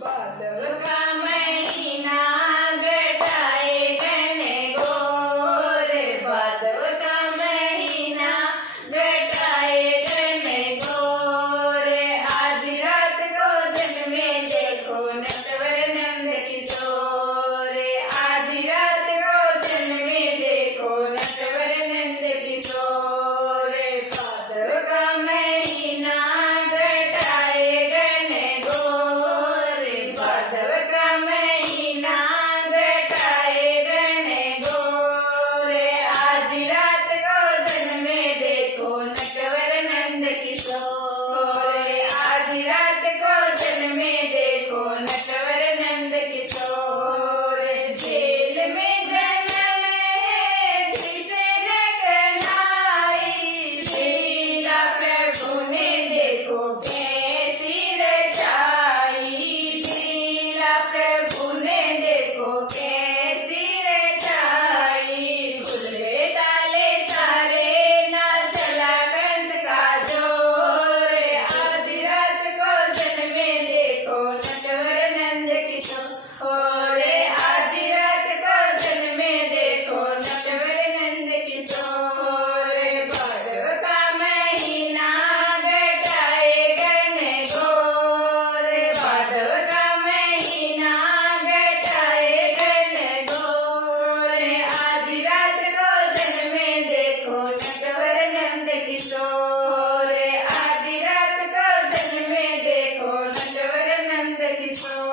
भादव का महीना घटाए घनघोर, भादव का महीना घटाए घनघोर। आज रात को जन्मे देखो नटवर नंद किशोर, आज रात को जन्मे देखो नटवर नंद किशोर। भादव का महीना घटाए घनघोर, भादव का महीना घटाए घनघोर। आज रात को जन्मे देखो नटवर नंद किशोर, आज रात को जन्मे देखो नटवर नंद किशोर। जेल में जन्म है कृष्ण कन्हई, लीला प्रभु ने देखो कैसी रचाई, लीला प्रभु ने देखो कैसी रचाई। खुले ताले सारे ना चला कंस का जोर, आज रात को जन्मे देखो नटवर नंद किशोर, आज रात को जन्मे देखो नटवर नंद किशोर। भादव का महीना घटाए घनघोर, भादव का महीना घटाए घनघोर। आज रात को जन्मे देखो नटवर नंद किशोर, आज रात को जन्मे देखो नटवर नंद किशोर।